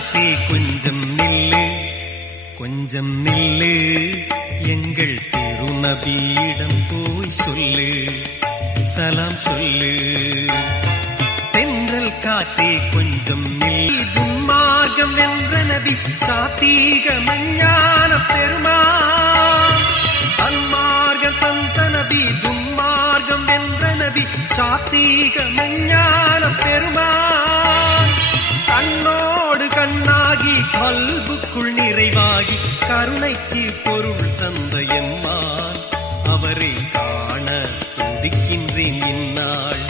காற்றே கொஞ்சம் நில்லு, கொஞ்சம் நில்லு, எங்கள் திருநபியிடம் போய் சொல்லு, சலாம் சொல்லு. தென்றல் காற்றே கொஞ்சம் நில்லு, துன்மார்க்கம் வென்ற நபி சாத்தீக மஞ்ஞான பெருமான். தன்மார்க்கம் தந்த நபி துன்மார்க்கம் வென்ற நபி சாத்தீக மஞ்ஞான பெருமான். கண்ணோடு கண்ணாகி கல்புக்குள் நிறைவாகி கருணைக்கு பொருள் தந்த எம்மான். அவரை காண துடிக்கின்றேன் இந்நாள்,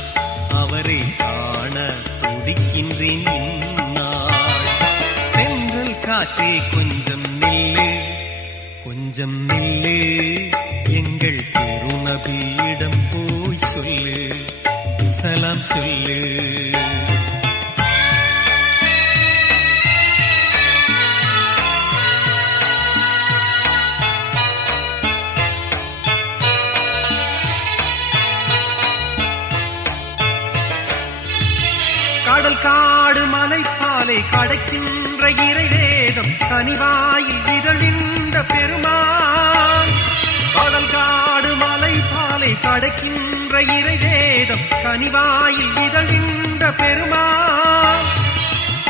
அவரை காண துடிக்கின்றேன் இந்நாள். தென்றல் காற்றே கொஞ்சம் நில்லு, கொஞ்சம் நில்லு, எங்கள் திருநபியிடம் போய் சொல்லு, சலாம் சொல்லு. கடல் காடு மலைப்பாலை கடக்கின்ற இறைவேதம் கனிவாயில் இதழின்ற பெருமான். கடல் காடு மலைப்பாலை கடக்கின்ற இறைவேதம் கனிவாயில் இதழின்ற பெருமான்.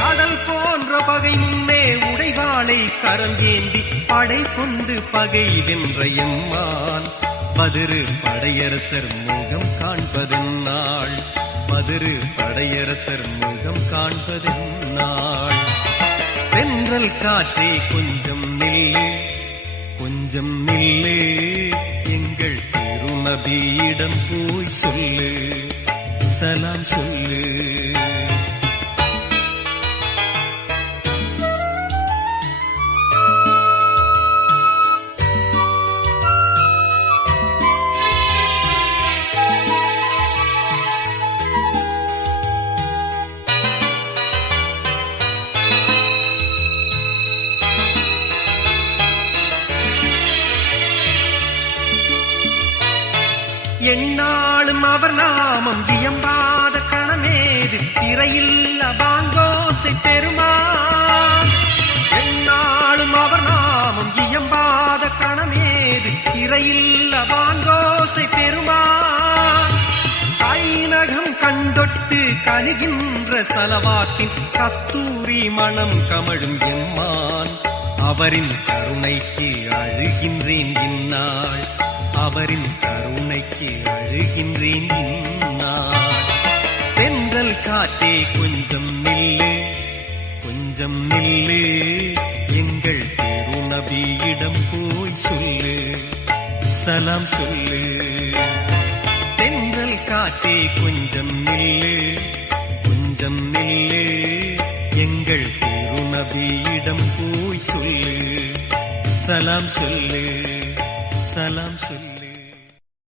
கடல் போன்ற பகை முன்னே உடைவாளை கரங்கேந்தி படை கொண்டு பகை வென்ற எம்மான். பதிரு படையரசர் முகம் காண்பதென்னாள், பதிரு படையரசர் முகம் காண்பதென்னாள். தென்றல் காற்றே கொஞ்சம் நில்லு, கொஞ்சம் நில்லு, எங்கள் திருநபியிடம் போய் சொல்லு, சலாம் சொல்லு. என்னாலும் அவர் நாமம் வியம்பாத கணமேது திரையில் அபாங்கோசை பெருமான். என்னாலும் அவர் நாமம் வியம்பாத கணமேது திரையில் அபாங்கோசை பெருமான். கைநகம் கண்டொட்டு கனிகின்ற சலவாட்டின் கஸ்தூரி மணம் கமழும் எம்மான். அவரின் கருணைக்கு அழுகின்றேன் இந்நாள், அவரின் கருணைக்கு அழுகின்றேன் இந்நாள். தென்றல் காற்றே கொஞ்சம் நில்லு, கொஞ்சம் நில்லு, எங்கள் திருநபியிடம் போய் சொல்லு, சலாம் சொல்லு. தென்றல் காற்றே கொஞ்சம் நில்லு, கொஞ்சம் நில்லு, எங்கள் திருநபியிடம் போய் சொல்லு, சலாம் சொல்லு, சலாம் சொல்லு.